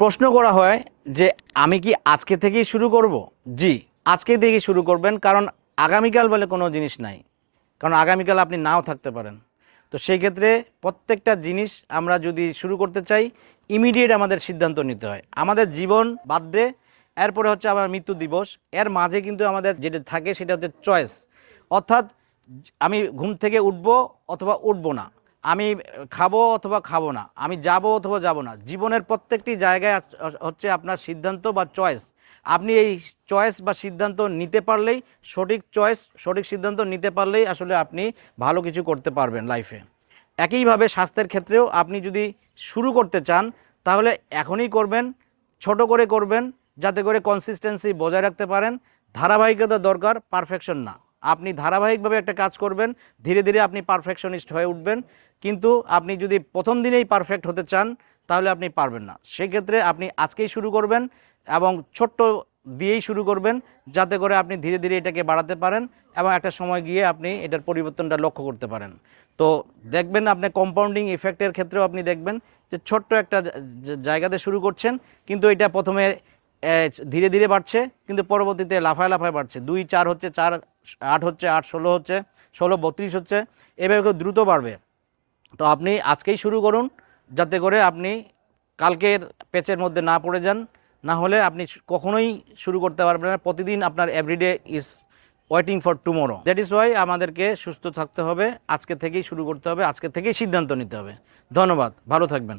প্রশ্ন করা হয় যে আমি কি আজকে থেকেই শুরু করব? জি, আজকে থেকেই শুরু করবেন, কারণ আগামীকাল বলে কোনো জিনিস নাই। কারণ আগামীকাল আপনি নাও থাকতে পারেন। তো সেই ক্ষেত্রে প্রত্যেকটা জিনিস আমরা যদি শুরু করতে চাই, ইমিডিয়েট আমাদের সিদ্ধান্ত নিতে হয়। আমাদের জীবন বাদে এরপরে হচ্ছে আমার মৃত্যু দিবস, এর মাঝে কিন্তু আমাদের যেটা থাকে সেটা হচ্ছে চয়েস। অর্থাৎ আমি ঘুম থেকে উঠবো অথবা উঠবো না, আমি খাবো অথবা খাবো না, আমি যাব অথবা যাব না। জীবনের প্রত্যেকটি জায়গায় হচ্ছে আপনার সিদ্ধান্ত বা চয়েস। আপনি এই চয়েস বা সিদ্ধান্ত নিতে পারলেই, সঠিক সিদ্ধান্ত নিতে পারলেই আসলে আপনি ভালো কিছু করতে পারবেন লাইফে। একইভাবে স্বাস্থ্যের ক্ষেত্রেও আপনি যদি শুরু করতে চান তাহলে এখনই করবেন, ছোট করে করবেন, যাতে করে কনসিস্টেন্সি বজায় রাখতে পারেন। ধারাবাহিকতা দরকার, পারফেকশন না। আপনি ধারাবাহিকভাবে একটা কাজ করবেন, ধীরে ধীরে আপনি পারফেকশনিস্ট হয়ে উঠবেন। কিন্তু আপনি যদি প্রথম দিনেই পারফেক্ট হতে চান তাহলে আপনি পারবেন না। সেক্ষেত্রে আপনি আজকেই শুরু করবেন এবং ছোট্ট দিয়েই শুরু করবেন, যাতে করে আপনি ধীরে ধীরে এটাকে বাড়াতে পারেন এবং একটা সময় গিয়ে আপনি এটার পরিবর্তনটা লক্ষ্য করতে পারেন। তো দেখবেন আপনি কম্পাউন্ডিং ইফেক্টের ক্ষেত্রেও আপনি দেখবেন যে ছোট্ট একটা জায়গাতে শুরু করছেন, কিন্তু এটা প্রথমে ধীরে ধীরে বাড়ছে, কিন্তু পরবর্তীতে লাফায় লাফায় বাড়ছে। 2 4 হচ্ছে, 4 8 হচ্ছে, 8 16 হচ্ছে, 16 32 হচ্ছে, এভাবে খুব দ্রুত বাড়বে। তো আপনি আজকেই শুরু করুন, যাতে করে আপনি কালকের পেচের মধ্যে না পড়ে যান। না হলে আপনি কখনোই শুরু করতে পারবেন না। প্রতিদিন আপনার everyday is waiting for tomorrow. That is why আমাদেরকে সুস্থ থাকতে হবে, আজকে থেকেই শুরু করতে হবে, আজকে থেকেই সিদ্ধান্ত নিতে হবে। ধন্যবাদ, ভালো থাকবেন।